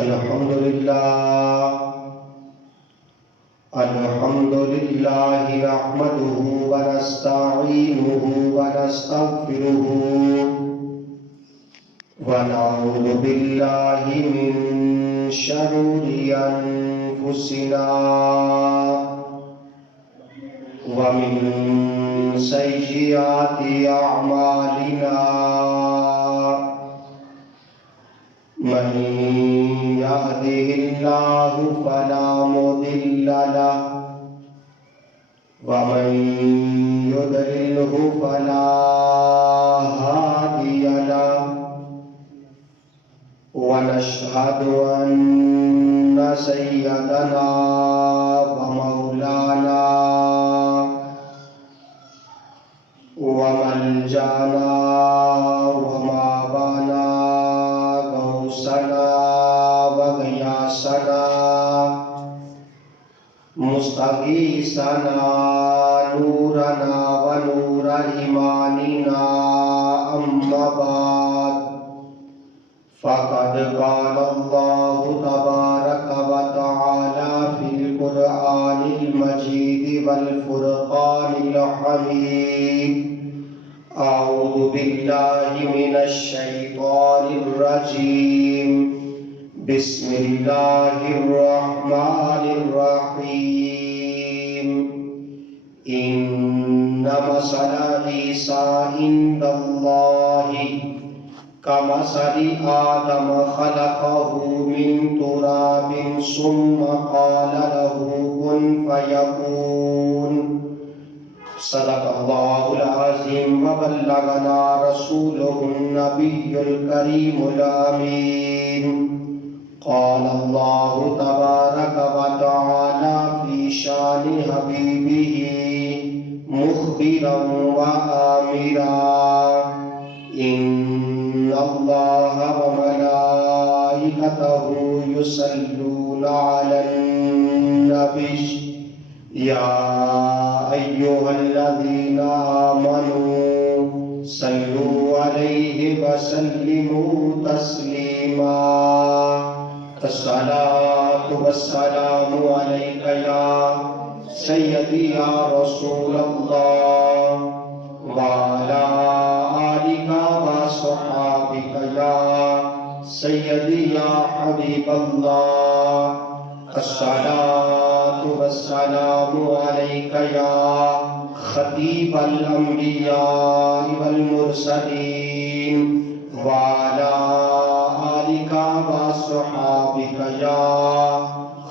الحمد لله نحمده ونستعينه ونستغفره ونعوذ بالله من شرور أنفسنا ومن سيئات أعمالنا من يهده الله فلا مضل له ومن يضلله فلا هادي له ونشهد أن سيدنا ومولانا وملجانا ومأوانا غوثنا وغياثنا مستغيثنا نورنا ونور إيماننا أما بعد فقد قال الله تبارك وتعالى في القرآن المجيد والفرقان الحميد أعوذ بالله من الشيطان الرجيم بسم الله الرحمن الرحيم إن مثل عيسى عند الله كمثل آدم خلقه من تراب ثم قال له كن فيكون صدق الله العظيم وبلغنا رسوله النبي الكريم الأمين قال الله تبارك وتعالى في شان حبيبه مخبرا وآمرا إن الله وملائكته يصلون على النبي يا أيها الذين آمنوا صلوا عليه وسلموا تسليما الصلاة والسلام عليك يا سيدي يا رسول الله وعلى آلك وصحابك يا سيدي يا حبيب الله الصلاة والسلام عليك يا خطيب الأنبياء والمرسلين وعلى آلك وصحابك يا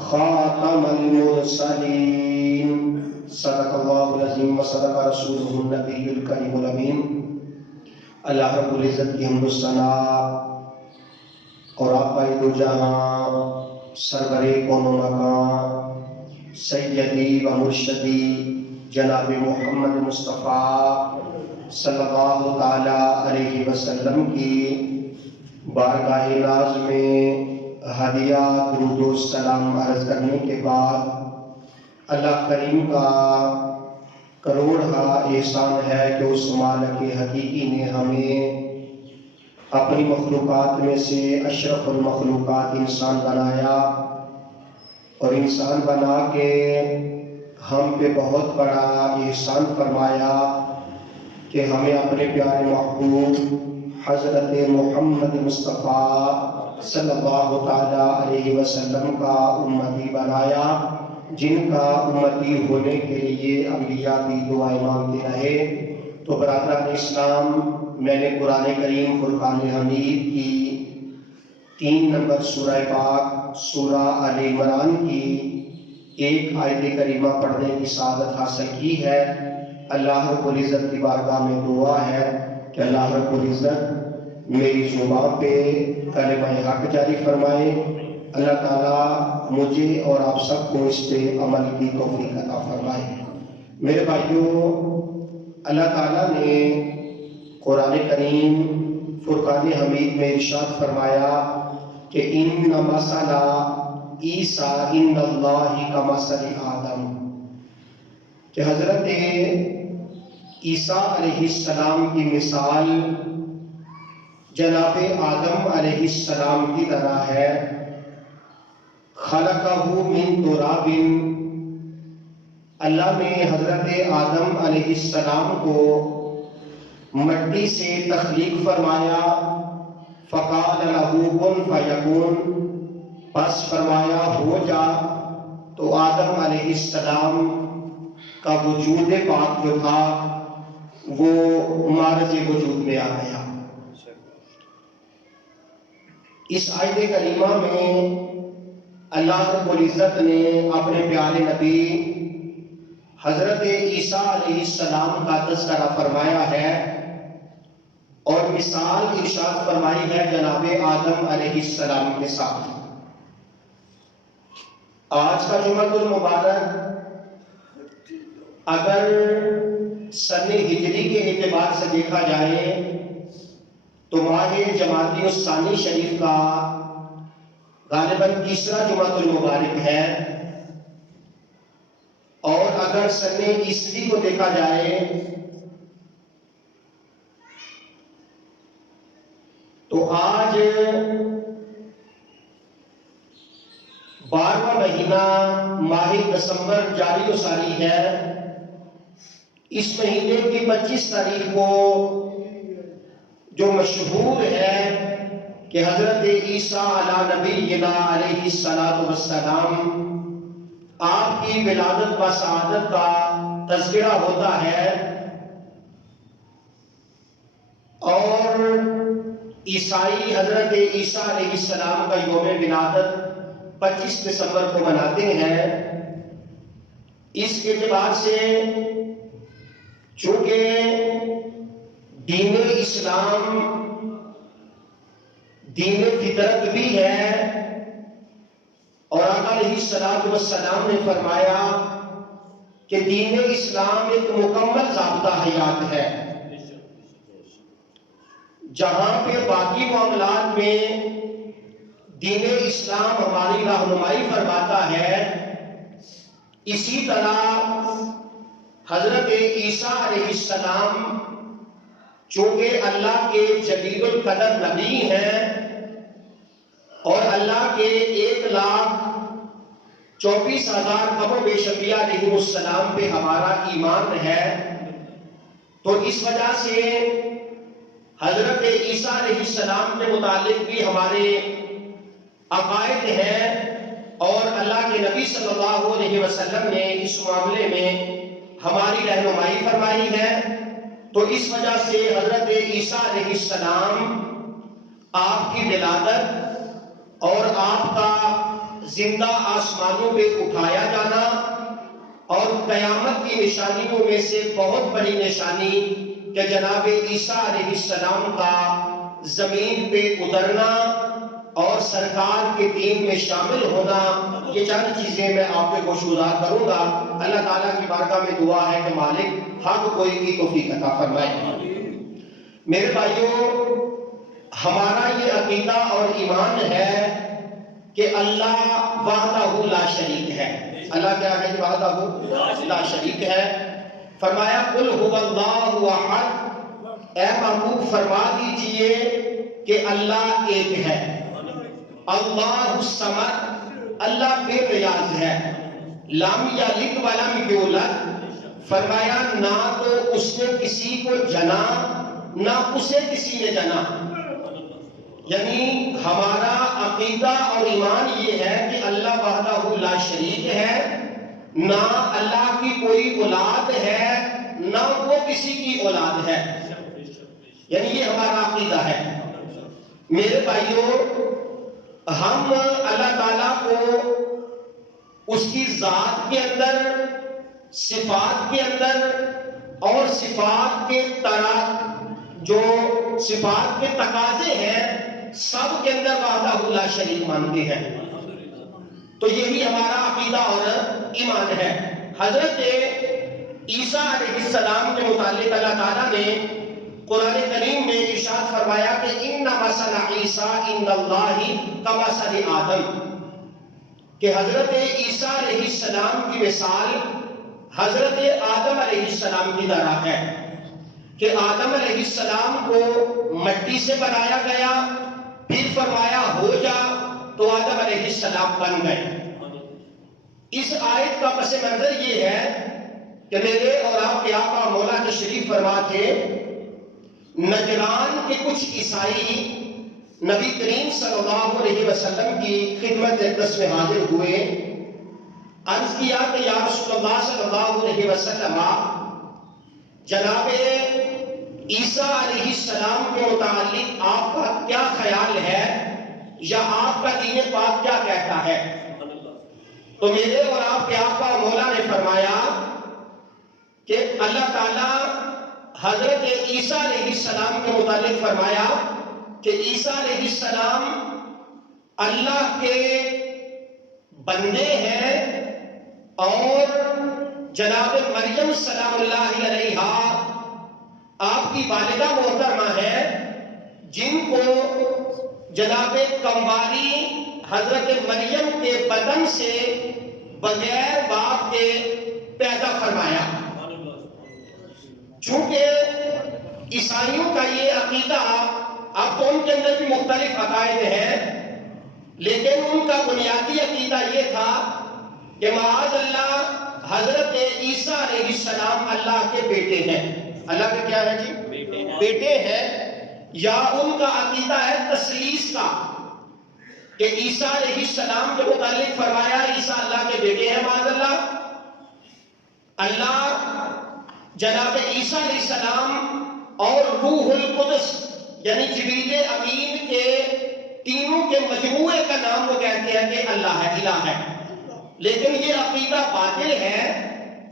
خاتم المرسلين صدق الله العظيم وصدق رسوله النبي الكريم الأمين اللہ رب العزت کی حمد و ثنا اور آقا دو جہاں سرور کون و مکان سیدی و مرشدی جناب محمد مصطفیٰ صلی اللہ تعالیٰ علیہ وسلم کی بارگاہ ناز میں ہدیہ درود و سلام عرض کرنے کے بعد اللہ کریم کا کروڑا احسان ہے کہ اس مالک حقیقی نے ہمیں اپنی مخلوقات میں سے اشرف المخلوقات انسان بنایا اور انسان بنا کے ہم پہ بہت بڑا احسان فرمایا کہ ہمیں اپنے پیارے محبوب حضرت محمد مصطفیٰ صلی اللہ تعالیٰ علیہ وسلم کا امتی بنایا جن کا امتی ہونے کے لیے انبیاء کی دعائیں مانگتے رہے۔ تو برادران اسلام، میں نے قرآن کریم فرقان حمید کی 3 نمبر سورہ پاک سورہ آل عمران کی ایک آیت کریمہ پڑھنے کی سعادت حاصل کی ہے۔ اللہ رب العزت کی بارگاہ میں دعا ہے کہ اللہ رب العزت میری زبان پہ کلمہ حق جاری فرمائے۔ اللہ تعالیٰ مجھے اور آپ سب کو اس پہ عمل کی توفیق عطا فرمائے۔ میرے بھائیوں، اللہ تعالیٰ نے قرآن کریم فرقان حمید میں ارشاد فرمایا کہ ان مثل عیسیٰ عند اللہ کمثل آدم، کہ حضرت عیسیٰ علیہ السلام کی مثال جناب آدم علیہ السلام کی طرح ہے۔ خلقہ من تراب، اللہ نے حضرت آدم علیہ السلام کو مٹی سے تخلیق فرمایا، فقال لہ کن فیکون، بس فرمایا ہو جا، تو آدم علیہ السلام کا وجود پاک جو تھا وہ معرض وجود میں آ گیا۔ اس آیت کریمہ میں اللہ رب العزت نے اپنے پیارے نبی حضرت عیسیٰ علیہ السلام کا تذکرہ فرمایا ہے اور مثال ارشاد فرمائی ہے جناب آدم علیہ السلام کے ساتھ۔ آج کا جمعہ المبارک اگر سن ہجری کے اعتبار سے دیکھا جائے تو ماہ جمادی الثانی شریف کا غالباً تیسرا جمعہ المبارک ہے، اور اگر سن عیسوی کو دیکھا جائے تو آج 12واں مہینہ ماہ دسمبر جاری و ساری ہے۔ اس مہینے کی 25 تاریخ کو جو مشہور ہے کہ حضرت عیسیٰ علی نبینا علیہ السلام آپ کی ولادت و سعادت کا تذکرہ ہوتا ہے، اور عیسائی حضرت عیسیٰ علیہ السلام کا یوم ولادت 25 دسمبر کو مناتے ہیں۔ اس اعتبار سے چونکہ دین اسلام دین فطرت بھی ہے، اور آقا علیہ السلام نے فرمایا کہ دین اسلام ایک مکمل ضابطہ حیات ہے، جہاں پہ باقی معاملات میں دین اسلام ہماری رہنمائی فرماتا ہے، اسی طرح حضرت عیسیٰ علیہ السلام چونکہ اللہ کے جلیل القدر نبی ہیں اور اللہ کے 1,24,000 کم و بیش انبیاء علیہ السلام پہ ہمارا ایمان ہے، تو اس وجہ سے حضرت عیسیٰ علیہ السلام کے متعلق بھی ہمارے عقائد ہیں، اور اللہ کے نبی صلی اللہ علیہ وسلم نے اس معاملے میں ہماری رہنمائی فرمائی ہے۔ تو اس وجہ سے حضرت عیسیٰ علیہ السلام آپ کی ولادت اور آپ کا زندہ آسمانوں پہ اٹھایا جانا، اور قیامت کی نشانیوں میں سے بہت بڑی نشانی کہ جناب عیسیٰ علیہ السلام کا زمین پہ اترنا اور سرکار کے دین میں شامل ہونا، یہ چند چیزیں میں آپ کے گوشگزار کروں گا۔ اللہ تعالیٰ کی بارگاہ میں دعا ہے کہ مالک حق کوئی کی توفیق عطا فرمائے۔ میرے بھائیوں، ہمارا یہ عقیدہ اور ایمان ہے کہ اللہ وحدہ لا شریک ہے۔ اللہ کیا ہے؟ وحدہ لا شریک ہے۔ فرمایا قل هو اللہ احد، اے محبوب فرما دیجئے کہ اللہ ایک ہے۔ اللہ الصمد، اللہ بے نیاز ہے۔ لم یلد ولم یولد، فرمایا نہ تو اس نے کسی کو جنا نہ اسے کسی نے جنا۔ یعنی ہمارا عقیدہ اور ایمان یہ ہے کہ اللہ وحدہ لا شریک ہے، نہ اللہ کی کوئی اولاد ہے نہ وہ کسی کی اولاد ہے، یعنی یہ ہمارا عقیدہ ہے۔ میرے بھائیوں، ہم اللہ تعالیٰ کو اس کی ذات کے اندر، صفات کے اندر اور صفات کے جو صفات کے تقاضے ہیں سب کے اندر وحدہ لا شریک مانتے ہیں۔ تو یہی ہمارا عقیدہ اور ایمان ہے۔ حضرت عیسیٰ علیہ السلام کے متعلق اللہ تعالیٰ نے قرآن کریم میں ارشاد فرمایا کہ ان مثل عیسیٰ عند اللہ کمثل آدم، کہ حضرت عیسیٰ علیہ السلام کی مثال حضرت آدم علیہ السلام کی طرح ہے کہ آدم علیہ السلام کو مٹی سے بنایا گیا، پھر فرمایا ہو جا، تو آدم علیہ السلام بن گئے۔ اس آیت کا پس منظر یہ ہے کہ میرے اور آپ کے آقا مولا تشریف فرما تھے نجران کے کچھ عیسائی نبی کریم صلی اللہ علیہ وسلم کی خدمت اقدس میں حاضر ہوئے، عرض کیا کہ یا رسول اللہ صلی اللہ علیہ وسلم جناب عیسیٰ علیہ السلام کے متعلق آپ کا کیا خیال ہے یا آپ کا دین پاک کیا کہتا ہے؟ تو میرے اور آپ کے آقا مولا نے فرمایا کہ اللہ تعالیٰ حضرت عیسیٰ علیہ السلام کے متعلق فرمایا کہ عیسیٰ علیہ السلام اللہ کے بندے ہیں اور جناب مریم سلام اللہ علیہا آپ کی والدہ محترمہ ہے، جن کو جناب کمواری حضرت مریم کے بدن سے بغیر باپ کے پیدا فرمایا۔ چونکہ عیسائیوں کا یہ عقیدہ، اب تو ان کے اندر بھی مختلف عقائد ہیں، لیکن ان کا بنیادی عقیدہ یہ تھا کہ معاذ اللہ حضرت عیسیٰ علیہ السلام اللہ کے بیٹے ہیں۔ اللہ کے کیا ہے جی؟ بیٹے ہیں۔ یا ان کا عقیدہ ہے تثلیث کا کہ عیسیٰ علیہ السلام کے متعلق فرمایا عیسیٰ اللہ کے بیٹے ہیں معاذ اللہ۔ اللہ جناب عیسیٰ علیہ السلام اور روح القدس یعنی جبریل امین کے تینوں کے مجموعے کا نام وہ کہتے ہیں کہ اللہ ہے، الہ ہے، لیکن یہ عقیدہ باطل ہے۔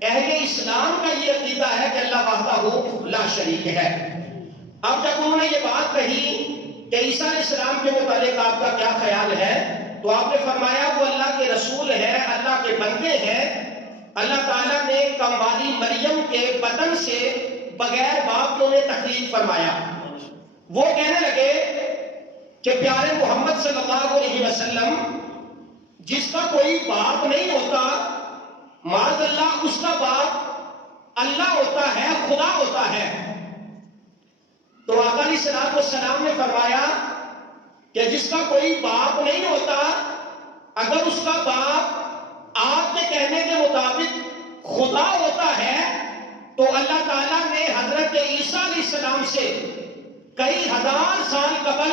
اہل اسلام کا یہ عقیدہ ہے کہ اللہ وحدہ لا شریک ہے۔ اب جب انہوں نے یہ بات کہی کہ عیسیٰ علیہ السلام کے متعلق آپ کا کیا خیال ہے، تو آپ نے فرمایا وہ اللہ کے رسول ہے، اللہ کے بندے ہیں، اللہ تعالیٰ نے کموالی مریم کے بدن سے بغیر باپ کے انہیں تخلیق فرمایا۔ وہ کہنے لگے کہ پیارے محمد صلی اللہ علیہ وسلم جس کا کوئی باپ نہیں ہوتا، معاذ اللہ اس کا باپ اللہ ہوتا ہے، خدا ہوتا ہے۔ تو آقا علیہ الصلوۃ والسلام نے فرمایا کہ جس کا کوئی باپ نہیں ہوتا، اگر اس کا باپ آپ کے کہنے کے مطابق خدا ہوتا ہے تو اللہ تعالیٰ نے حضرت عیسیٰ علیہ السلام سے کئی ہزار سال قبل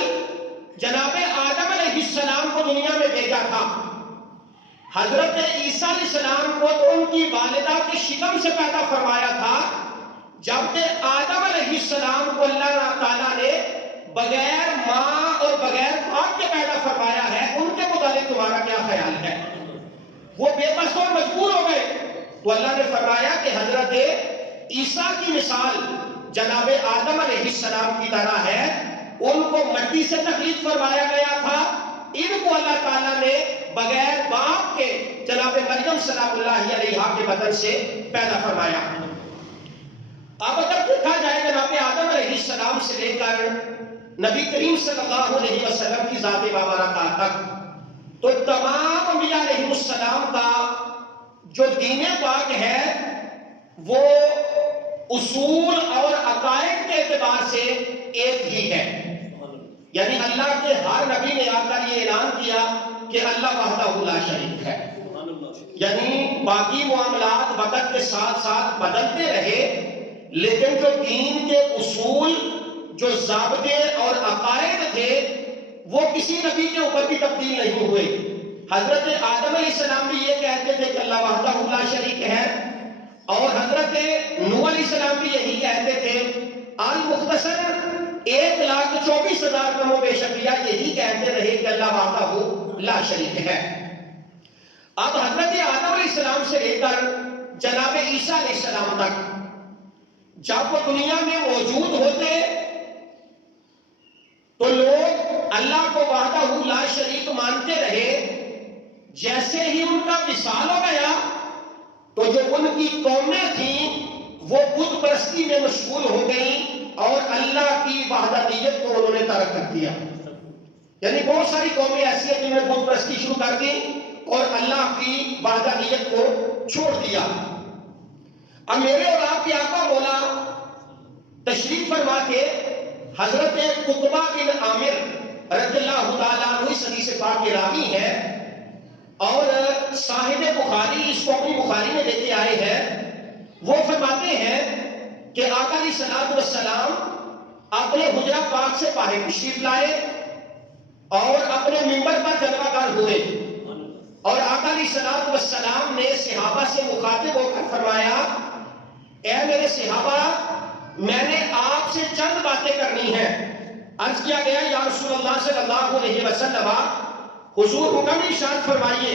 جناب آدم علیہ السلام کو دنیا میں بھیجا تھا۔ حضرت عیسیٰ علیہ السلام کو تو ان کی والدہ کے شکم سے پیدا فرمایا تھا، جبکہ آدم علیہ السلام کو اللہ تعالیٰ نے بغیر ماں اور بغیر باپ کے پیدا فرمایا ہے۔ ان کے متعلق تمہارا کیا خیال ہے؟ وہ بے بس اور مجبور ہو گئے، تو اللہ نے فرمایا کہ حضرت عیسیٰ کی مثال جناب آدم علیہ السلام کی طرح ہے، ان کو مٹی سے تخلیق فرمایا گیا تھا، ان کو اللہ تعالیٰ نے بغیر باپ کے جناب مریم سلام اللہ علیہا کے بدن سے پیدا فرمایا۔ اب اگر دیکھا جائے جناب آدم علیہ السلام سے لے کر نبی کریم صلی اللہ علیہ وسلم کی ذات بابرکات تک، تو تمام انبیاء علیہ السلام کا جو دین پاک ہے وہ اصول اور عقائد کے اعتبار سے ایک ہی ہے۔ یعنی اللہ کے ہر نبی نے آ کر یہ اعلان کیا کہ اللہ وحدہ لا شریک ہے۔ یعنی باقی معاملات وقت کے ساتھ ساتھ بدلتے رہے، لیکن جو دین کے اصول، جو ضابطے اور عقائد تھے، وہ کسی نبی کے اوپر بھی تبدیل نہیں ہوئے۔ حضرت آدم علیہ السلام بھی یہ کہتے تھے کہ اللہ وحدہ لا شریک ہے، اور حضرت نوح علیہ السلام بھی یہی کہتے تھے۔ المختصر 1,24,000 کم و بیش انبیاء یہی کہتے رہے کہ اللہ وحدہ لا شریک ہے۔ اب حضرت آدم علیہ السلام سے لے کر جناب عیسیٰ علیہ السلام تک جب وہ دنیا میں موجود ہوتے تو لوگ اللہ کو وحدہ لا شریک مانتے رہے۔ جیسے ہی ان کا وصال ہو گیا تو جو ان کی قومیں تھیں وہ بت پرستی میں مشغول ہو گئیں اور اللہ کی وحدانیت کو انہوں نے ترک کر دیا۔ یعنی بہت ساری قومیں ایسی ہیں جنہوں نے بت پرستی شروع کر دی اور اللہ کی وحدانیت کو چھوڑ دیا۔ اب میرے اور آپ کے آقا مولا تشریف فرما کے حضرت عقبہ بن عامر رضی اللہ تعالیٰ عنہ اس حدیث پاک کے راوی ہیں، اور صاحب بخاری اس کو اپنی بخاری میں لے کے آئے ہیں، وہ فرماتے ہیں کہ آقا علیہ الصلوۃ والسلام اپنے حجرہ پاک سے باہر تشریف لائے اور اپنے منبر پر جلوہ گر ہوئے، اور آقا علیہ الصلوۃ والسلام نے صحابہ سے مخاطب ہو کر فرمایا، اے میرے صحابہ، میں نے آپ سے چند باتیں کرنی ہیں۔ عرض کیا گیا، یا رسول اللہ صلی اللہ علیہ وسلم، حضور حکم ارشاد فرمائیے۔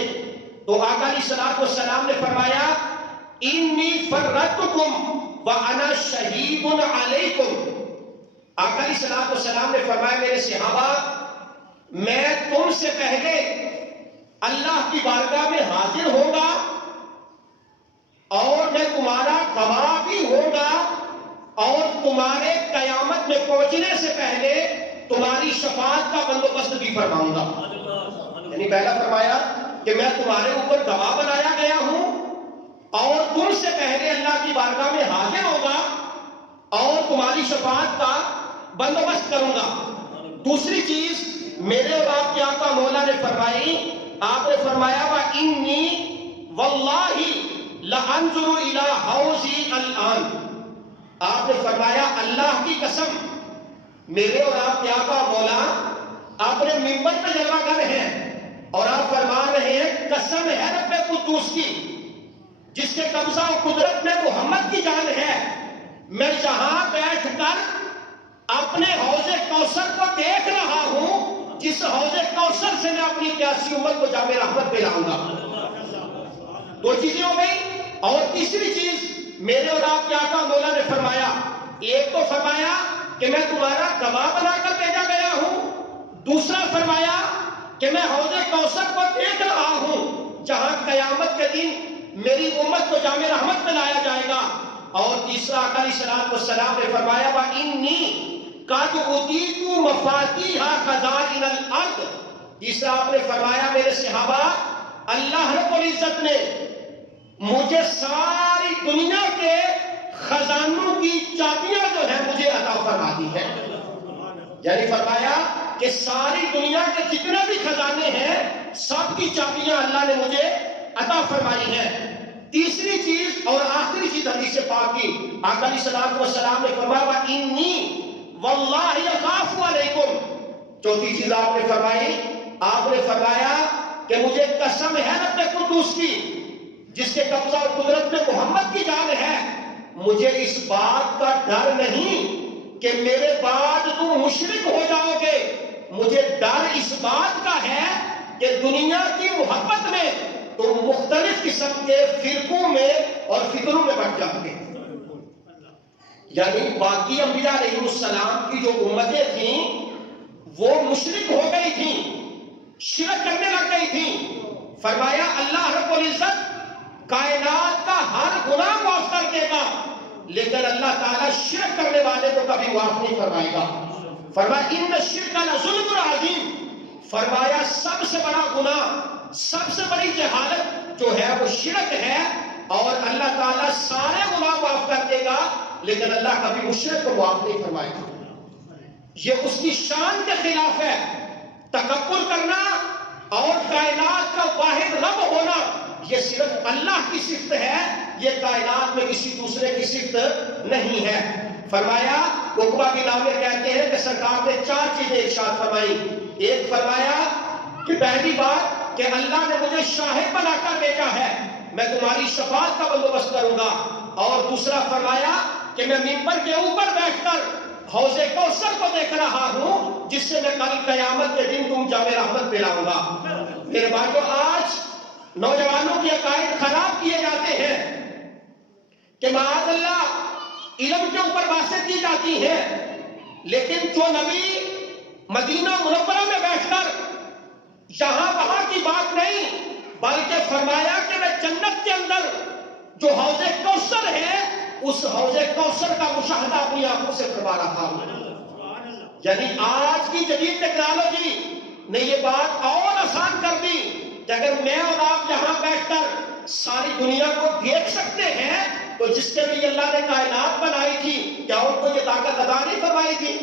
تو آقا علیہ الصلوۃ والسلام نے فرمایا، انی فرتکم وانا شہید علیکم۔ آقا علیہ الصلوۃ والسلام نے فرمایا، میرے صحابہ، میں تم سے پہلے اللہ کی بارگاہ میں حاضر ہوگا اور میں تمہارا گواہ بھی ہوگا، اور تمہارے قیامت میں پہنچنے سے پہلے تمہاری شفاعت کا بندوبست بھی فرماؤں گا۔ یعنی پہلا فرمایا کہ میں تمہارے اوپر گواہ بنایا گیا ہوں اور تم سے پہلے اللہ کی بارگاہ میں حاضر ہوگا اور تمہاری شفاعت کا بندوبست کروں گا۔ دوسری چیز میرے اور آپ کے آقا مولا نے فرمائی، آپ نے فرمایا، وَإِنِّي وَاللَّهِ لَأَنظُرُ إِلَىٰ حَوْضِي الْآنَ۔ آپ نے فرمایا، اللہ کی قسم، میرے اور آپ کے آقا مولا اپنے منبر پہ جلوہ گر ہیں اور آپ فرما رہے ہیں، قسم ہے رب قدوس کی جس کے قبضہ و قدرت میں محمد کی جان ہے، میں یہاں بیٹھ کر اپنے حوض کوثر کو دیکھ رہا ہوں، جس حوض کوثر سے میں اپنی پیاسی امت کو جام رحمت پلاؤں گا۔ دو چیزیں ہو گئی، اور تیسری چیز میرے اور آپ کے آقا مولا نے فرمایا، ایک تو فرمایا کہ میں تمہارا گواہ بنا کر بھیجا گیا ہوں، دوسرا فرمایا کہ میں حوض کوثر کو دیکھ رہا ہوں جہاں قیامت کے دن میری امت کو جام رحمت پلایا جائے گا، اور تیسرا آقا علیہ الصلوۃ والسلام نے فرمایا، وَإِنِّي قَدْ أُوتِیتُ مَفَاتِیحَ خَزَائِنَ الْأَرْضِ۔ تیسرا آپ نے فرمایا، میرے صحابہ، اللہ رب العزت نے مجھے ساری دنیا کے خزانوں کی چابیاں جو ہیں مجھے عطا فرما دی ہیں۔ یعنی فرمایا کہ ساری دنیا کے جتنے بھی خزانے ہیں سب کی چابیاں اللہ نے مجھے عطا فرمائی ہیں۔ تیسری چیز اور آخری چیز حدیث پاک کی، آقا علیہ الصلوۃ والسلام نے فرمایا، وَإِنِّي وَاللَّهِ أَخَافُ عَلَيْكُمْ۔ چوتھی چیز آپ نے فرمائی، آپ نے فرمایا کہ مجھے قسم ہے رب قدوس کی جس کے قبضہ اور قدرت میں محمد کی جان ہے، مجھے اس بات کا ڈر نہیں کہ میرے بعد تم مشرک ہو جاؤ گے، مجھے ڈر اس بات کا ہے کہ دنیا کی محبت میں تم مختلف قسم کے فرقوں میں اور فکروں میں بٹ جاؤ گے۔ یعنی باقی انبیاء علیہ السلام کی جو امتیں تھیں وہ مشرک ہو گئی تھیں، شرک کرنے لگ گئی تھیں۔ فرمایا اللہ رب العزت کائنات کا ہر گناہ معاف کر دے گا، لیکن اللہ تعالیٰ شرک کرنے والے کو کبھی معاف نہیں فرمائے گا۔ فرمایا ان الشرک لظلم عظیم، فرمایا سب سے بڑا گناہ، سب سے بڑی جہالت جو ہے وہ شرک ہے، اور اللہ تعالیٰ سارے گناہ معاف کر دے گا لیکن اللہ کبھی مشرک کو معاف نہیں فرمائے گا۔ یہ اس کی شان کے خلاف ہے۔ تکبر کرنا اور کائنات کا واحد رب ہونا یہ صرف اللہ کی صفت ہے، یہ کائنات میں کسی دوسرے کی صفت نہیں ہے۔ فرمایا عقبہ بن عامر کہتے ہیں کہ سرکار نے 4 چیزیں ارشاد فرمائی۔ ایک فرمایا کہ پہلی بات کہ اللہ نے مجھے شاہد بنا کر بھیجا ہے، میں تمہاری شفاعت کا بندوبست کروں گا، اور دوسرا فرمایا کہ میں منبر کے اوپر بیٹھ کر حوض کوثر کو دیکھ رہا ہوں جس سے میں کل قیامت کے دن تم جام رحمت پلاؤں گا۔ میرے بھائیو، آج نوجوانوں کے عقائد خراب کیے جاتے ہیں کہ معاذ اللہ علم کے اوپر باتیں کی جاتی ہیں، لیکن جو نبی مدینہ منورہ میں بیٹھ کر یہاں وہاں کی بات نہیں بلکہ فرمایا کہ میں جنت کے اندر جو حوض کوثر ہے اس حوض کوثر کا مشاہدہ اپنی آنکھوں سے فرما رہا ہوں۔ یعنی آج کی جدید ٹیکنالوجی نے یہ بات اور آسان کر دی کہ اگر میں اور آپ یہاں بیٹھ کر ساری دنیا کو دیکھ سکتے ہیں تو جس کے لیے اللہ نے کائنات بنائی تھی کیا ان کو یہ طاقت عطا نہیں فرمائی تھی؟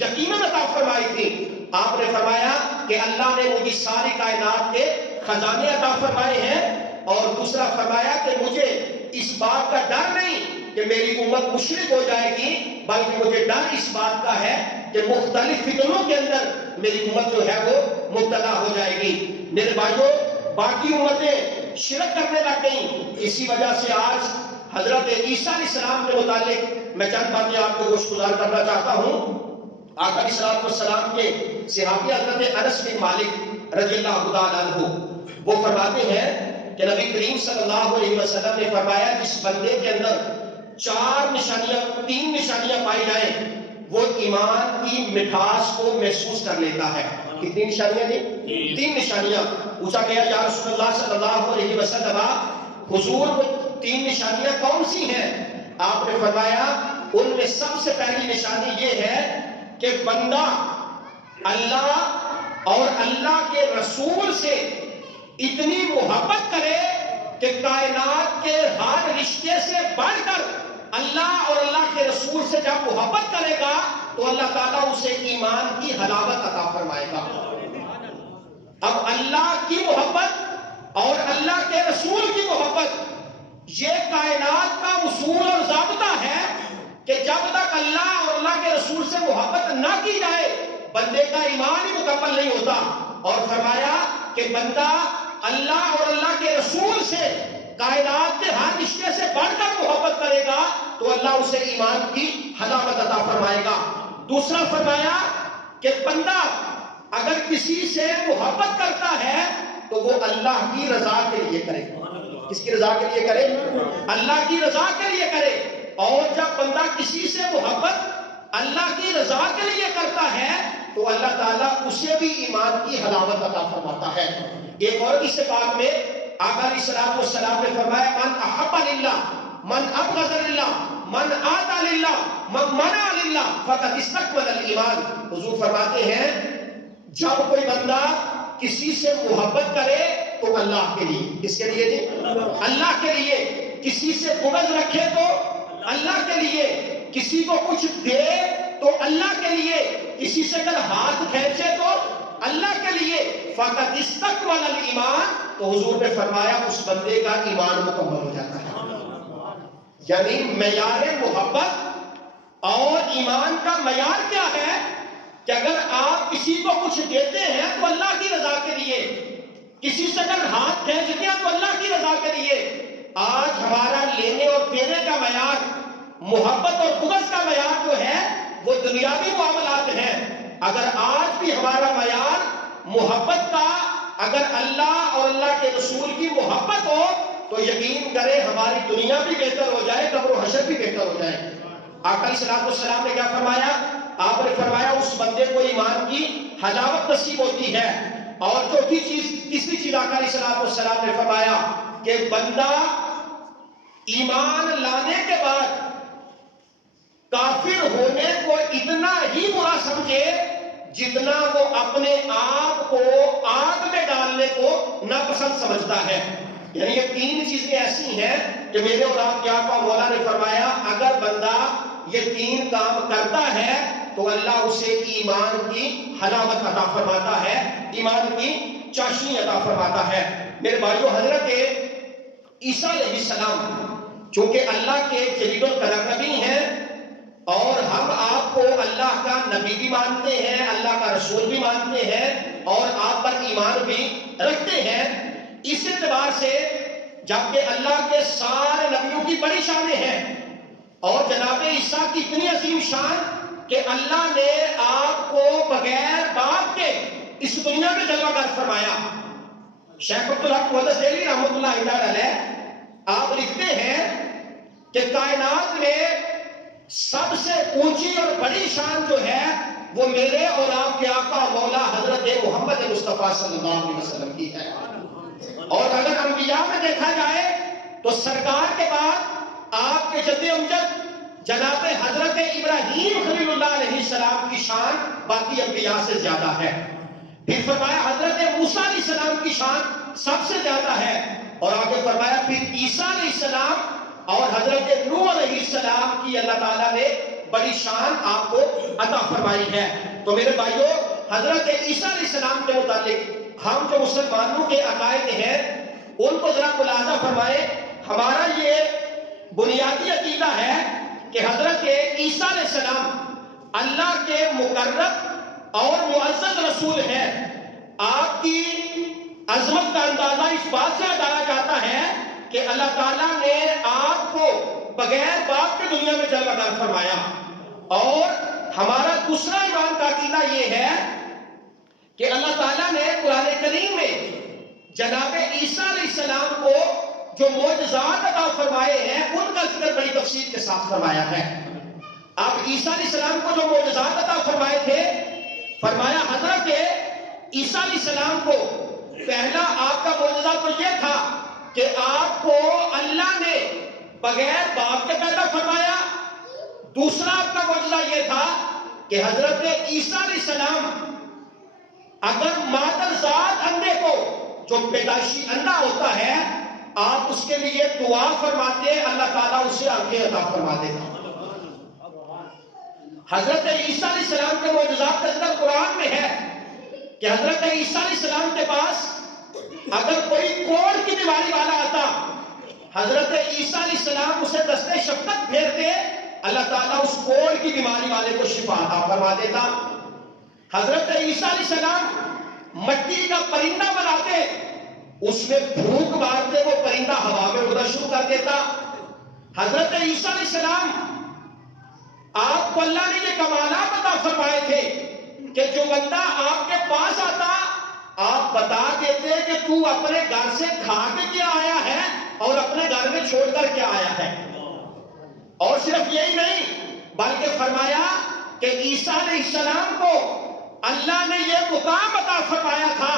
یقیناً عطا فرمائی تھی۔ آپ نے فرمایا کہ اللہ نے مجھے ساری کائنات کے خزانے عطا فرمائے ہیں، اور دوسرا فرمایا کہ مجھے اس بات کا ڈر نہیں کہ میری امت مشرک ہو جائے گی، بلکہ مجھے ڈر اس بات کا ہے کہ مختلف فتنوں کے اندر میری امت جو ہے وہ مبتلا ہو جائے گی۔ میرے بھائیوں، باقی امتیں شرک کرنے لگ گئیں، اسی وجہ سے آج حضرت عیسیٰ علیہ السلام کے متعلق میں چند باتیں آپ کو گوش گزار کرنا چاہتا ہوں۔ آقا علیہ السلام کے صحابی حضرت انس بن مالک رضی اللہ تعالیٰ عنہ وہ فرماتے ہیں کہ نبی کریم صلی اللہ علیہ وسلم نے فرمایا جس بندے کے اندر تین نشانیاں پائی جائیں وہ ایمان کی مٹھاس کو محسوس کر لیتا ہے۔ کتنی نشانیاں جی؟ 3 نشانیاں۔ پوچھا گیا یا رسول اللہ صلی اللہ علیہ وسلم حضور وہ 3 نشانیاں کون سی ہیں؟ آپ نے فرمایا ان میں سب سے پہلی نشانی یہ ہے کہ بندہ اللہ اور اللہ کے رسول سے اتنی محبت کرے کہ کائنات کے ہر رشتے سے بڑھ کر اللہ اور اللہ کے رسول سے جب محبت کرے گا تو اللہ تعالیٰ اسے ایمان کی حلاوت عطا فرمائے گا۔ اب اللہ کی محبت اور اللہ کے رسول کی محبت یہ کائنات کا اصول اور ضابطہ ہے کہ جب تک اللہ اور اللہ کے رسول سے محبت نہ کی جائے بندے کا ایمان ہی مکمل نہیں ہوتا۔ اور فرمایا کہ بندہ اللہ اور اللہ کے رسول سے کائنات کے ہر رشتے سے بڑھ کر محبت کرے گا تو اللہ اسے ایمان کی حلاوت عطا فرمائے گا۔ دوسرا فرمایا کہ بندہ اگر کسی سے محبت کرتا ہے تو وہ اللہ کی رضا کے لیے کرے۔ کس کی رضا کے لیے کرے؟ اللہ کی رضا کے لیے کرے۔ اور جب بندہ کسی سے محبت اللہ کی رضا کے لیے کرتا ہے تو اللہ تعالیٰ اسے بھی ایمان کی حلاوت عطا فرماتا ہے۔ ایک اور اس بات میں آقا علیہ السلام نے فرمایا من احب للہ من ابغض للہ من آتا للہ من منع للہ فقد استکمل الایمان۔ حضور فرماتے ہیں جب کوئی بندہ کسی سے محبت کرے تو اللہ کے لیے، کس کے لیے جی؟ اللہ کے لیے۔ کسی سے بغض رکھے تو اللہ کے لیے، کسی کو کچھ دے تو اللہ کے لیے، کسی سے اگر ہاتھ کھینچے تو اللہ کے لیے، فقط استکمل الایمان، تو حضور نے فرمایا اس بندے کا ایمان مکمل ہو جاتا ہے۔ یعنی معیار محبت اور ایمان کا معیار کیا ہے کہ اگر آپ کسی کو کچھ دیتے ہیں تو اللہ کی رضا کے لیے، کسی سے اگر ہاتھ کھینچ دیا تو اللہ کی رضا کے لیے۔ آج ہمارا لینے اور دینے کا معیار، محبت اور بغض کا معیار جو ہے وہ دنیاوی معاملات ہیں۔ اگر آج بھی ہمارا معیار محبت کا اگر اللہ اور اللہ کے رسول کی محبت ہو تو یقین کرے ہماری دنیا بھی بہتر ہو جائے، قبر و حشر بھی بہتر ہو جائے۔ آقا علیہ السلام نے کیا فرمایا؟ آپ نے فرمایا اس بندے کو ایمان کی حلاوت نصیب ہوتی ہے۔ اور چوتھی چیز، تیسری چیز آقا علیہ السلام نے فرمایا کہ بندہ ایمان لانے کے بعد کافر ہونے کو اتنا ہی برا سمجھے جتنا وہ اپنے آپ کو آگ میں ڈالنے کو ناپسند سمجھتا ہے۔ یعنی یہ 3 چیزیں ایسی ہیں کہ میرے اور آپ کے آقا مولا نے فرمایا اگر بندہ یہ 3 کام کرتا ہے تو اللہ اسے ایمان کی حلاوت عطا فرماتا ہے، ایمان کی چاشنی عطا فرماتا ہے۔ میرے بھائیو، حضرت عیسیٰ علیہ السلام چونکہ اللہ کے جلیل القدر نبی ہیں اور ہم آپ کو اللہ کا نبی بھی مانتے ہیں، اللہ کا رسول بھی مانتے ہیں اور آپ پر ایمان بھی رکھتے ہیں، اس اعتبار سے جبکہ اللہ کے سارے نبیوں کی بڑی شانیں ہیں اور جناب عیسیٰ کی اتنی عظیم شان کہ اللہ نے آپ کو بغیر باپ کے اس دنیا میں جلوہ گر فرمایا۔ شیخ عبدالحق محدث دہلوی رحمۃ اللہ علیہ آپ لکھتے ہیں کہ کائنات میں سب سے اونچی اور بڑی شان جو ہے وہ میرے اور آپ کے آقا مولا حضرت محمد مصطفیٰ صلی اللہ علیہ وسلم کی ہے۔ اور اگر انبیاء میں دیکھا جائے تو سرکار کے بعد آپ کے جد امجد جناب حضرت ابراہیم خلیل اللہ علیہ السلام کی شان باقی انبیاء سے زیادہ ہے۔ پھر فرمایا حضرت موسیٰ علیہ السلام کی شان سب سے زیادہ ہے، اور آگے فرمایا پھر عیسیٰ علیہ السلام اور حضرت نوح علیہ السلام کی اللہ تعالیٰ نے بڑی شان آپ کو عطا فرمائی ہے۔ تو میرے بھائیو، حضرت عیسیٰ علیہ السلام کے متعلق ہم جو مسلمانوں کے عقائد ہیں ان کو ذرا ملاحظہ فرمائیں. ہمارا یہ بنیادی عقیدہ ہے کہ حضرت عیسیٰ علیہ السلام اللہ کے مقرب اور معزز رسول ہیں. آپ کی عظمت کا اندازہ اس بات سے لگایا جاتا ہے کہ اللہ تعالیٰ نے آپ کو بغیر باپ کے دنیا میں جلوہ گر فرمایا. اور ہمارا دوسرا ایمان کا عقیدہ یہ ہے کہ اللہ تعالیٰ نے قرآن کریم میں جناب عیسیٰ علیہ السلام کو جو معجزات عطا فرمائے ہیں ان کا ذکر بڑی تفصیل کے ساتھ فرمایا ہے. آپ عیسیٰ علیہ السلام کو جو معجزات عطا فرمائے تھے، فرمایا حضرت عیسیٰ علیہ السلام کو پہلا آپ کا معجزہ تو یہ تھا کہ آپ کو اللہ نے بغیر باپ کے پیدا فرمایا. دوسرا آپ کا معجزہ یہ تھا کہ حضرت عیسیٰ علیہ السلام اگر مادرزاد اندھے کو، جو پیدائشی اندھا ہوتا ہے، آپ اس کے لیے دعا فرماتے، اللہ تعالیٰ اسے آنکھیں عطا فرما دیتا. حضرت عیسیٰ علیہ السلام کے معجزات کا ذکر قرآن میں ہے کہ حضرت عیسیٰ علیہ السلام کے پاس اگر کوئی کوڑ کی بیماری والا آتا، حضرت عیسیٰ علیہ السلام اسے دستے شفقت پھیرتے، اللہ تعالیٰ اس کوڑ کی بیماری والے کو شفا عطا فرما دیتا. حضرت عیسیٰ علیہ السلام مٹی کا پرندہ بناتے، اس میں پھونک مارتے، وہ پرندہ ہوا میں اڑنا شروع کر دیتا. حضرت عیسیٰ علیہ السلام آپ کو اللہ نے یہ کمالات عطا فرمائے تھے کہ جو بندہ آپ کے پاس آتا، آپ بتا دیتے کہ تو اپنے گھر سے کھا کے کیا آیا ہے اور اپنے گھر میں چھوڑ کر کیا آیا ہے. اور صرف یہی نہیں بلکہ فرمایا کہ عیسیٰ علیہ السلام کو اللہ نے یہ مقام عطا فرمایا تھا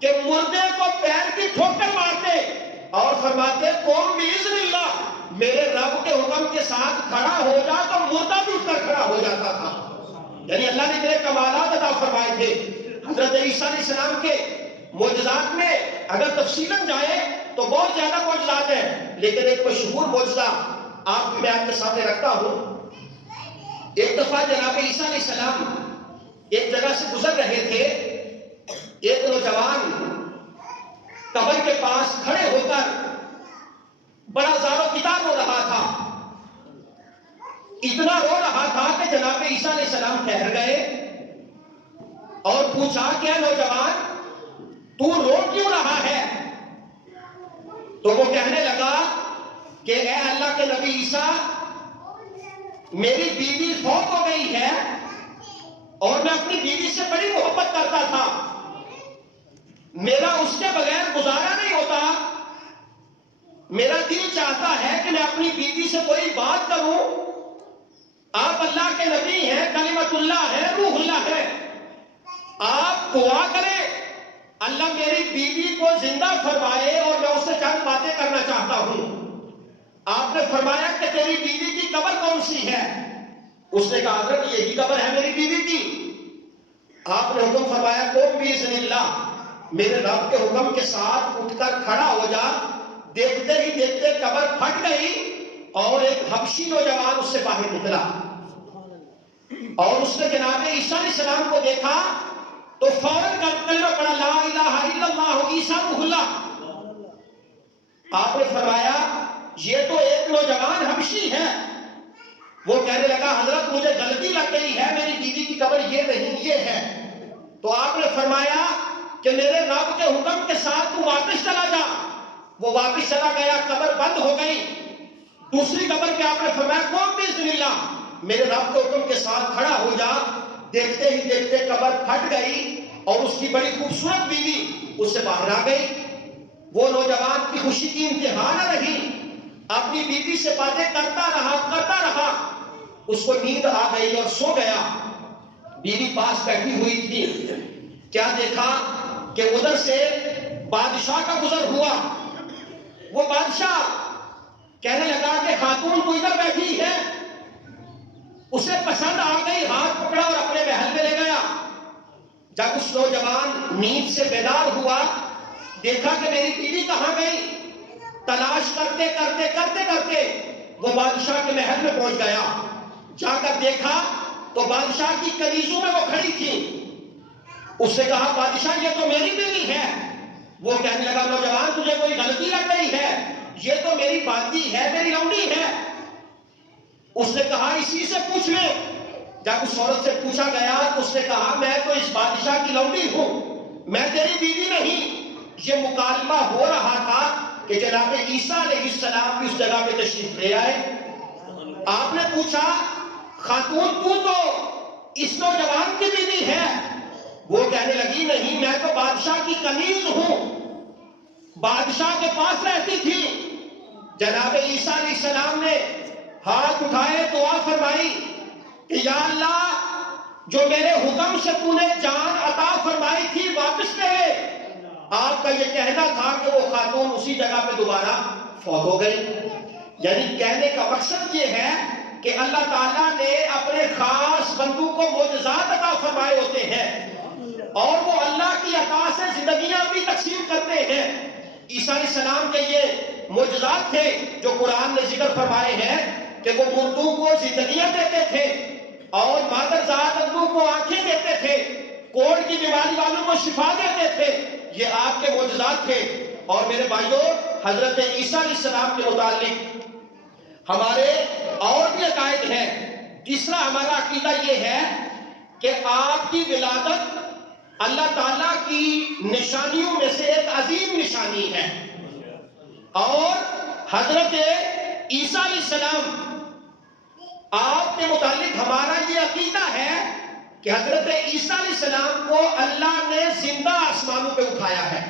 کہ مردے کو پیر کی ٹھوکر مارتے اور فرماتے قوم باذن اللہ، میرے رب کے حکم کے ساتھ کھڑا ہو جا، تو مردہ بھی اٹھ کر کھڑا ہو جاتا تھا. یعنی اللہ نے اتنے کمالات عطا فرمائے تھے. حضرت عیسیٰ علیہ السلام کے معجزات میں اگر تفصیلاً جائے تو بہت زیادہ معجزات ہیں، لیکن ایک مشہور معجزہ میں آپ کے سامنے رکھتا ہوں. ایک دفعہ جناب عیسیٰ علیہ السلام ایک جگہ سے گزر رہے تھے. ایک نوجوان قبر کے پاس کھڑے ہو کر بڑا زارو کتاب رو رہا تھا. اتنا رو رہا تھا کہ جناب عیسیٰ علیہ السلام ٹھہر گئے اور پوچھا کہ نوجوان تو رو کیوں رہا ہے؟ تو وہ کہنے لگا کہ اے اللہ کے نبی عیسیٰ، میری بیوی فوت ہو گئی ہے اور میں اپنی بیوی سے بڑی محبت کرتا تھا، میرا اس کے بغیر گزارا نہیں ہوتا. میرا دل چاہتا ہے کہ میں اپنی بیوی سے کوئی بات کروں. آپ اللہ کے نبی ہیں، کلمت اللہ ہے، روح اللہ ہے، آپ دعا کریں اللہ میری بیوی کو زندہ فرمائے اور میں اس سے چند باتیں کرنا چاہتا ہوں. آپ نے فرمایا کہ تیری بیوی کی قبر کون سی ہے؟ اس نے کہا حضرت یہی قبر ہے میری بیوی کی. آپ نے حکم فرمایا قوم باذن اللہ، میرے رب کے حکم کے ساتھ اٹھ کر کھڑا ہو جا. دیکھتے ہی دیکھتے قبر پھٹ گئی اور ایک حبشی نوجوان اس سے باہر نکلا اور اس نے جناب عیسیٰ علیہ السلام کو دیکھا تو فوراً کلمہ پڑھا لا الہ الا اللہ عیسیٰ روح اللہ. آپ نے فرمایا یہ تو ایک نوجوان حبشی ہے. وہ کہنے لگا حضرت مجھے غلطی لگ گئی ہے، میری بیوی کی قبر یہ نہیں یہ ہے. تو آپ نے فرمایا کہ میرے رب کے حکم کے ساتھ تو واپس چلا جا. وہ واپس چلا گیا، قبر بند ہو گئی. دوسری قبر پہ آپ نے فرمایا قوم باذن اللہ، میرے رب کے حکم کے ساتھ کھڑا ہو جا. دیکھتے ہی دیکھتے قبر پھٹ گئی اور اس کی بڑی خوبصورت بیوی اس سے باہر آ گئی. وہ نوجوان کی خوشی کی انتہا نہ رہی، اپنی بیوی سے باتیں کرتا رہا. اس کو نیند آ گئی اور سو گیا. بیوی پاس بیٹھی ہوئی تھی. کیا دیکھا کہ ادھر سے بادشاہ کا گزر ہوا. وہ بادشاہ کہنے لگا کہ خاتون تو ادھر بیٹھی ہے. اسے پسند آ گئی، ہاتھ پکڑا اور اپنے محل میں لے گیا. جب اس نوجوان نیند سے بیدار ہوا، دیکھا کہ میری بیوی کہاں گئی. تلاش کرتے کرتے کرتے کرتے وہ بادشاہ کے محل میں پہنچ گیا. جا کر دیکھا تو بادشاہ کی کنیزوں میں وہ کھڑی تھی. اس سے کہا بادشاہ یہ تو میری بیوی ہے. وہ کہنے لگا نوجوان تجھے کوئی غلطی لگ رہی ہے, یہ تو میری بانجی ہے, میری لونڈی ہے. اس نے کہا اسی سے پوچھ لے. جب اس عورت سے پوچھا گیا تو اس نے کہا میں تو اس بادشاہ کی لونڈی ہوں, میں تیری بیوی نہیں. یہ مکالمہ ہو رہا تھا کہ جناب عیسیٰ علیہ السلام بھی اس جگہ پہ تشریف لے آئے. آپ نے پوچھا خاتون تو اس نوجوان کی بیوی ہے. وہ کہنے لگی نہیں میں تو بادشاہ کی کنیز ہوں, بادشاہ کے پاس رہتی تھی. جناب عیسیٰ علیہ السلام نے ہاتھ اٹھائے, دعا فرمائی کہ یا اللہ جو میرے حکم سے تو نے جان عطا فرمائی تھی واپس لے لے. آپ کا یہ کہنا تھا کہ وہ خاتون اسی جگہ پہ دوبارہ فوت ہو گئی. یعنی کہنے کا مقصد یہ ہے کہ اللہ تعالیٰ نے اپنے خاص بندوں کو معجزات عطا فرمائے ہوتے ہیں اور وہ اللہ کی عطا سے زندگیاں بھی تقسیم کرتے ہیں. عیسیٰ علیہ السلام کے یہ معجزات تھے جو قرآن نے ذکر فرمائے ہیں کہ وہ مردوں کو زندگیاں دیتے تھے اور مادرزاد اندھوں کو آنکھیں دیتے تھے, کوڑ کی بیماری والوں کو شفا دیتے تھے. یہ آپ کے معجزات تھے. اور میرے بھائیوں حضرت عیسیٰ علیہ السلام کے متعلق ہمارے اور بھی عقائد ہیں. تیسرا ہمارا عقیدہ یہ ہے کہ آپ کی ولادت اللہ تعالیٰ کی نشانیوں میں سے ایک عظیم نشانی ہے. اور حضرت عیسیٰ علیہ السلام آپ کے متعلق ہمارا یہ عقیدہ ہے کہ حضرت عیسیٰ علیہ السلام کو اللہ نے زندہ آسمانوں پہ اٹھایا ہے.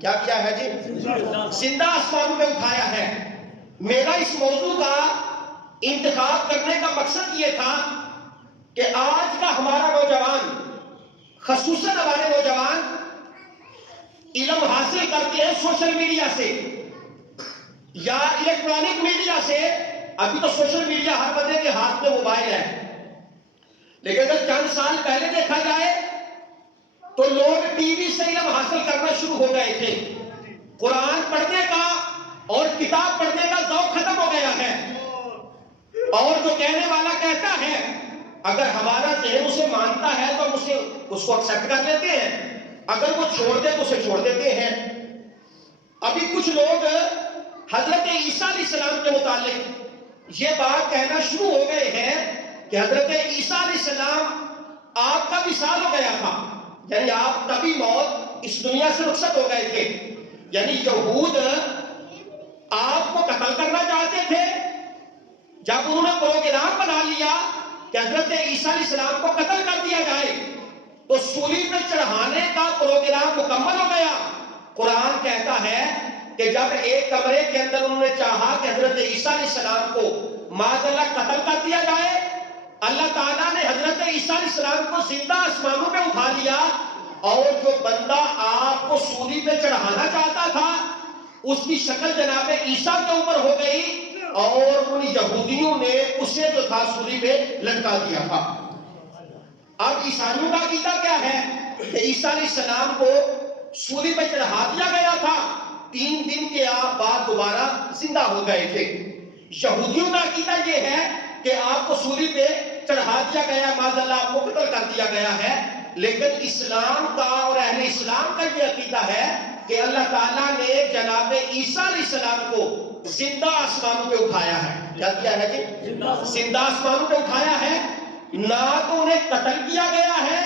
کیا کیا ہے جی؟ زندہ آسمانوں پہ اٹھایا ہے. میرا اس موضوع کا انتخاب کرنے کا مقصد یہ تھا کہ آج کا ہمارا نوجوان, خصوصاً ہمارے نوجوان علم حاصل کرتے ہیں سوشل میڈیا سے یا الیکٹرانک میڈیا سے. ابھی تو سوشل میڈیا ہر بندے کے ہاتھ میں موبائل ہے, لیکن اگر چند سال پہلے دیکھا جائے تو لوگ ٹی وی سے علم حاصل کرنا شروع ہو گئے تھے. قرآن پڑھنے کا اور کتاب پڑھنے کا ذوق ختم ہو گیا ہے. اور جو کہنے والا کہتا ہے اگر ہمارا ذہن اسے مانتا ہے تو ہم اس کو ایکسپٹ کر لیتے ہیں, اگر وہ چھوڑ دے تو اسے چھوڑ دیتے ہیں. ابھی کچھ لوگ حضرت عیسیٰ علیہ السلام کے متعلق یہ بات کہنا شروع ہو گئے ہیں کہ حضرت عیسیٰ علیہ السلام آپ کا وصال ہو گیا تھا, یعنی آپ تبھی موت اس دنیا سے رخصت ہو گئے تھے. یعنی یہود آپ کو قتل کرنا چاہتے تھے. جب انہوں نے پروگرام بنا لیا کہ حضرت عیسیٰ علیہ السلام کو قتل کر دیا جائے تو سولی پہ چڑھانے کا پروگرام مکمل ہو گیا. قرآن کہتا ہے کہ جب ایک کمرے کے اندر انہوں نے چاہا کہ حضرت عیسیٰ علیہ السلام کو معاذ اللہ قتل کر دیا جائے, اللہ تعالیٰ نے حضرت عیسیٰ علیہ السلام کو زندہ آسمانوں پہ اٹھا لیا اور جو بندہ آپ کو سولی پہ چڑھانا چاہتا تھا اس کی شکل جناب عیسیٰ کے اوپر ہو گئی اور ان یہودیوں نے اسے جو تھا سولی پہ لٹکا دیا تھا. اب عیسائیوں کا عقیدہ کیا ہے کہ عیسیٰ علیہ السلام کو سولی پہ چڑھا دیا گیا تھا, 3 دن کے بعد دوبارہ زندہ ہو گئے تھے. یہودیوں کا عقیدہ یہ ہے کہ آپ کو سولی پہ چڑھا دیا گیا, معاذ اللہ آپ کو قتل کر دیا گیا ہے. لیکن اسلام کا اور اہل اسلام کا یہ عقیدہ ہے کہ اللہ تعالیٰ نے جناب عیسیٰ علیہ السلام کو زندہ آسمانوں پہ اٹھایا ہے. کیا کیا ہے جی؟ زندہ آسمانوں پہ اٹھایا ہے. نہ تو انہیں قتل کیا گیا ہے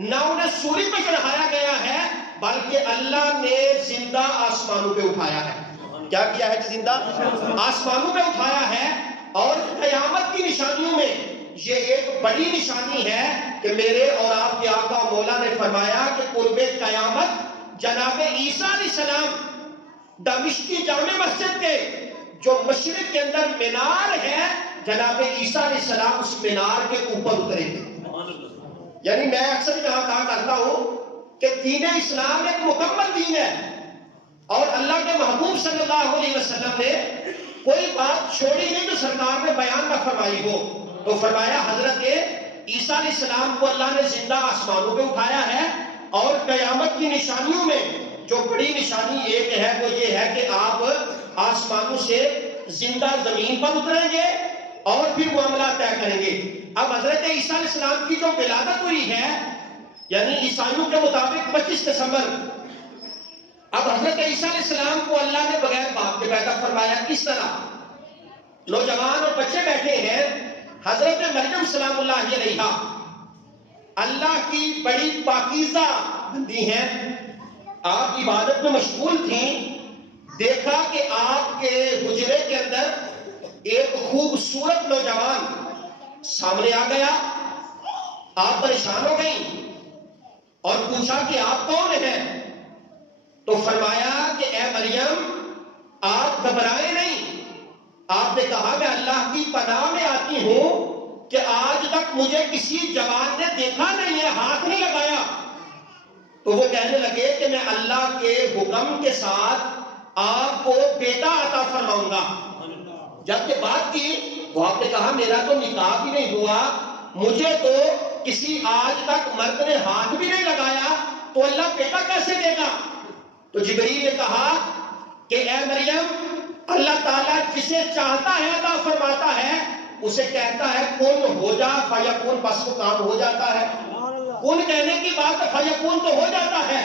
نہ انہیں سولی پہ چڑھایا گیا ہے, بلکہ اللہ نے زندہ آسمانوں پہ اٹھایا ہے. کیا کیا ہے جی؟ زندہ آسمانوں پہ اٹھایا ہے. اور قیامت کی نشانیوں میں یہ ایک بڑی نشانی ہے کہ میرے اور آپ کے آقا مولا نے فرمایا کہ قرب قیامت جناب عیسیٰ علیہ السلام دمشق کی جامع مسجد کے جو مشرق کے اندر مینار ہے, جناب عیسیٰ علیہ السلام اس مینار کے اوپر اترے گے. یعنی میں اکثر کہا کرتا ہوں کہ دین اسلام ایک مکمل دین ہے اور اللہ کے محبوب صلی اللہ علیہ وسلم نے کوئی بات چھوڑی نہیں جو سرکار نے بیان نہ فرمائی ہو. تو فرمایا حضرت عیسیٰ علیہ السلام کو اللہ نے زندہ آسمانوں پہ اٹھایا ہے اور قیامت کی نشانیوں میں جو بڑی نشانی ایک ہے وہ یہ ہے کہ آپ آسمانوں سے زندہ زمین پر اتریں گے اور پھر معاملہ طے کریں گے. اب حضرت عیسیٰ علیہ السلام کی جو ولادت ہوئی ہے یعنی عیسائیوں کے مطابق 25 دسمبر۔ اب حضرت عیسیٰ علیہ السلام کو اللہ نے بغیر باپ کے پیدا فرمایا۔ کس طرح؟ نوجوان اور بچے بیٹھے ہیں، حضرت مریم سلام اللہ علیہا اللہ کی بڑی پاکیزہ بندی ہیں، آپ عبادت میں مشغول تھیں، دیکھا کہ آپ کے حجرے کے اندر ایک خوبصورت نوجوان سامنے آ گیا، آپ پریشان ہو گئی اور پوچھا کہ آپ کون ہیں؟ تو فرمایا کہ اے مریم آپ گھبرائیں نہیں، آپ نے کہا میں اللہ کی پناہ میں آتی ہوں کہ آج تک مجھے کسی جوان نے دیکھا نہیں ہے، ہاتھ نہیں لگایا۔ تو وہ کہنے لگے کہ میں اللہ کے حکم کے ساتھ آپ کو بیٹا عطا فرماؤں گا۔ جب یہ بات کی تو آپ نے کہا میرا تو نکاح بھی نہیں ہوا، مجھے تو کسی آج تک مرد نے ہاتھ بھی نہیں لگایا، تو اللہ بیٹا کیسے دے گا؟ تو جبریل نے کہا کہ اے مریم اللہ تعالیٰ جسے چاہتا ہے عطا فرماتا ہے، اسے کہتا ہے کن ہو جا فیکون، بس وہ کام ہو جاتا ہے۔ کن کہنے کی بات ہے، فیکون تو ہو جاتا ہے۔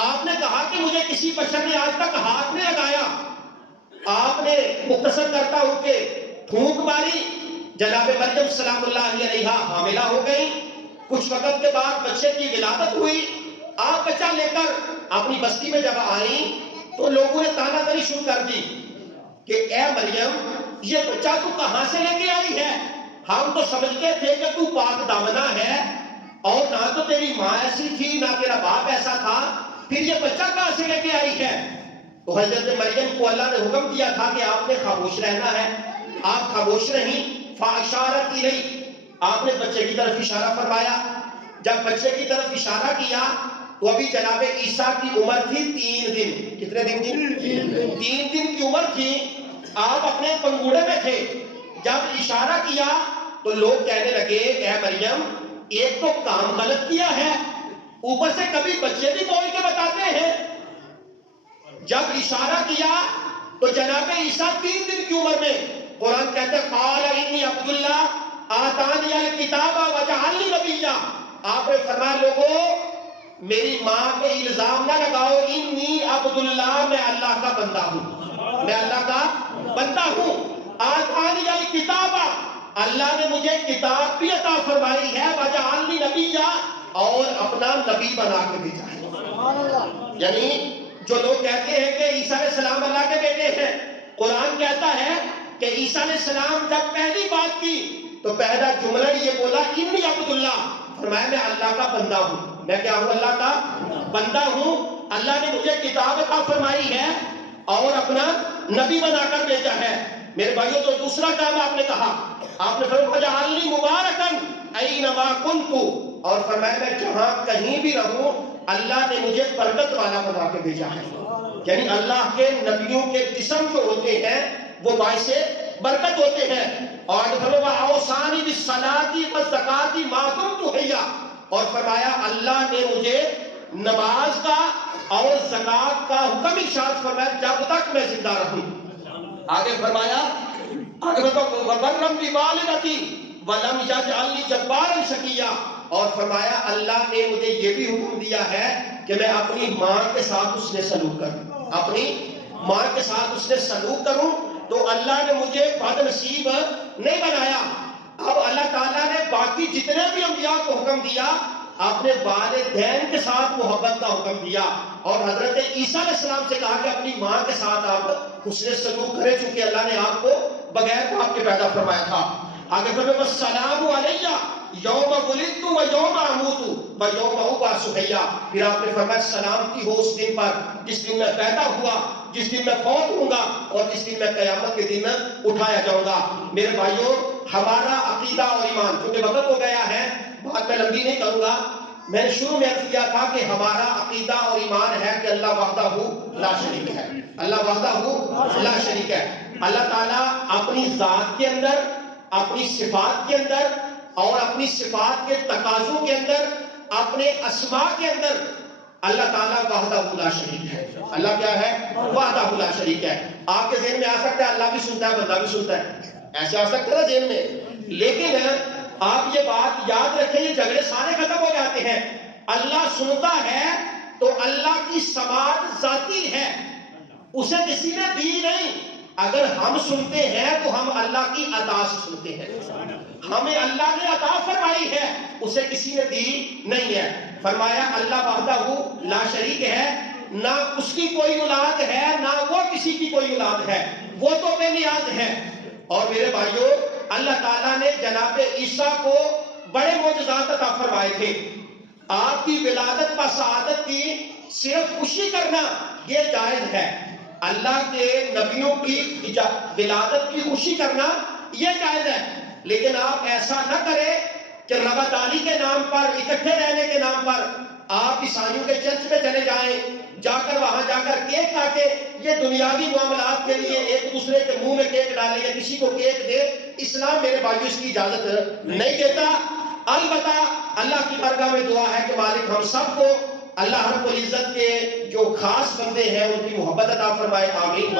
آپ نے کہا کہ مجھے کسی بشر نے آج تک ہاتھ نہیں لگایا، آپ نے مختصر کرتا ہوں کہ پھونک ماری، جناب مریم سلام اللہ علیہا حاملہ ہو گئی، کچھ وقت کے بعد بچے کی ولادت ہوئی، آپ بچہ لے کر اپنی بستی میں جب آئیں تو لوگوں نے تانا زنی شروع کر دی کہ اے مریم یہ بچہ تو کہاں سے لے کے آئی ہے؟ ہم تو سمجھتے تھے کہ تو پاک دامنہ ہے، اور نہ تو تیری ماں ایسی تھی نہ تیرا باپ ایسا تھا، پھر یہ بچہ کہاں سے لے کے آئی ہے؟ تو حضرت مریم کو اللہ نے حکم دیا تھا کہ آپ نے خاموش رہنا ہے، آپ خاموش رہیں۔ فاشارت الیہ، آپ نے بچے کی طرف اشارہ فرمایا، جب بچے کی طرف اشارہ کیا تو ابھی جناب عیسیٰ کی عمر تھی 3 دن۔ کتنے دن تھی؟ 3 دن کی عمر تھی، آپ اپنے پنگوڑے میں تھے۔ جب اشارہ کیا تو لوگ کہنے لگے اے مریم ایک تو کام غلط کیا ہے، اوپر سے کبھی بچے بھی بول کے بتاتے ہیں۔ جب اشارہ کیا تو جناب عیسیٰ 3 دن کی عمر میں، قرآن کہتا ہے قال انی عبد اللہ آتانی الکتاب وجعلنی نبیا، آپ نے فرمایا لوگوں میری ماں پہ الزام نہ لگاؤ، انی عبد اللہ، میں اللہ کا بندہ ہوں، میں اللہ کا بندہ ہوں۔ آتانی الکتاب، اللہ نے مجھے کتاب بھی عطا فرمائی ہے، وجعلنی نبیا، اور اپنا نبی بنا کے بھیجا ہے۔ یعنی جو لوگ کہتے ہیں کہ عیسیٰ علیہ السلام اللہ کے بیٹے ہیں، قرآن کہتا ہے کہ عیسیٰ علیہ السلام جب پہلی بات کی تو پہلا جملہ یہ بولا انی عبد اللہ، فرمایا میں اللہ کا بندہ ہوں۔ میں کیا ہوں؟ اللہ کا بندہ ہوں، اللہ نے مجھے کتاب عطا فرمائی ہے اور اپنا نبی بنا کر بھیجا ہے۔ میرے بھائیوں تو دوسرا کام آپ نے کہا، آپ نے فرمایا وجعلنی مبارکن اینما کنت، اور فرمایا میں جہاں کہیں بھی رہوں اللہ نے مجھے برکت والا بنا کے بھیجا ہے۔ یعنی اللہ کے نبیوں کے جسم جو ہوتے ہیں وہ باعث برکت ہوتے ہیں۔ اور فرمایا اوصانی بالصلاۃ والزکاۃ ما دمت حیا، اور فرمایا اللہ نے مجھے نماز کا اور زکات کا حکم ارشاد فرمایا جب تک میں زندہ رہوں۔ آگے فرمایا وبرم بوالدتی ولم یجعلنی جبارا شقیا، اور فرمایا اللہ نے مجھے یہ بھی حکم دیا ہے کہ میں اپنی ماں کے ساتھ اس نے سلوک کروں، اپنی ماں کے ساتھ اس نے سلوک کروں، تو اللہ نے مجھے بد نصیب نہیں بنایا۔ اب اللہ تعالیٰ نے باقی جتنے بھی انبیاء کو حکم دیا اپنے والدین کے ساتھ محبت کا حکم دیا، اور حضرت عیسیٰ علیہ السلام سے کہا کہ اپنی ماں کے ساتھ آپ حسن سلوک کریں، چونکہ اللہ نے آپ کو بغیر باپ کے پیدا فرمایا تھا۔ آگے فرمایا والسلام علیہ یوم ولدت و یوم اموت و یوم ابعث حیا، پھر آپ نے فرمایا سلامتی ہو اس دن پر جس دن میں پیدا ہوا، جس دن میں فوت ہوں گا، اور جس دن میں قیامت کے دن میں اٹھایا جاؤں گا۔ میرے بھائیوں ہمارا عقیدہ اور ایمان، کیونکہ وقت ہو گیا ہے بات میں لمبی نہیں کروں گا، میں نے شروع میں عرض کیا تھا کہ ہمارا عقیدہ اور ایمان ہے کہ اللہ وحدہ لا شریک ہے، اللہ وحدہ لا شریک ہے۔ اللہ تعالیٰ اپنی ذات کے اندر، اپنی صفات کے اندر اور اپنی صفات کے تقاضوں کے اندر، اپنے اسماء کے اندر اللہ تعالیٰ وحدہ لا شریک ہے۔ اللہ کیا ہے؟ وحدہ لا شریک ہے۔ آپ کے ذہن میں آ سکتا ہے اللہ بھی سنتا ہے بندہ بھی سنتا ہے، ایسے آ سکتا ہے نا ذہن میں، لیکن آپ یہ بات یاد رکھیں، یہ جھگڑے سارے ختم ہو جاتے ہیں۔ اللہ سنتا ہے تو اللہ کی سماعت ذاتی ہے، اسے کسی نے دی نہیں۔ اگر ہم سنتے ہیں تو ہم اللہ کی عطا سے سنتے ہیں، ہمیں اللہ نے عطا فرمائی ہے، اسے کسی نے دی نہیں ہے۔ فرمایا اللہ وحدہ لا شریک ہے، نہ اس کی کوئی اولاد ہے نہ وہ کسی کی کوئی اولاد ہے، وہ تو بے نیاز ہے۔ اور میرے بھائیوں، اللہ تعالیٰ نے جناب عیسیٰ کو بڑے معجزات عطا فرمائے تھے۔ آپ کی ولادت پر سعادت کی صرف خوشی کرنا یہ جائز ہے، اللہ کے نبیوں کی ولادت کی خوشی کرنا یہ جائز ہے، لیکن آپ ایسا نہ کریں کہ رباطاری کے نام پر، اکٹھے رہنے کے نام پر آپ عیسائیوں کے چرچ میں چلے جائیں، جا کر وہاں جا کر کیک کاٹے، یہ دنیاوی معاملات کے لیے ایک دوسرے کے منہ میں کیک ڈالے یا کسی کو کیک دے، اسلام میرے بھائیوں اس کی اجازت نہیں دیتا۔ البتہ اللہ کی بارگاہ میں دعا ہے کہ مالک ہم سب کو اللہ رب العزت کے جو خاص بندے ہیں ان کی محبت عطا فرمائے، آمین۔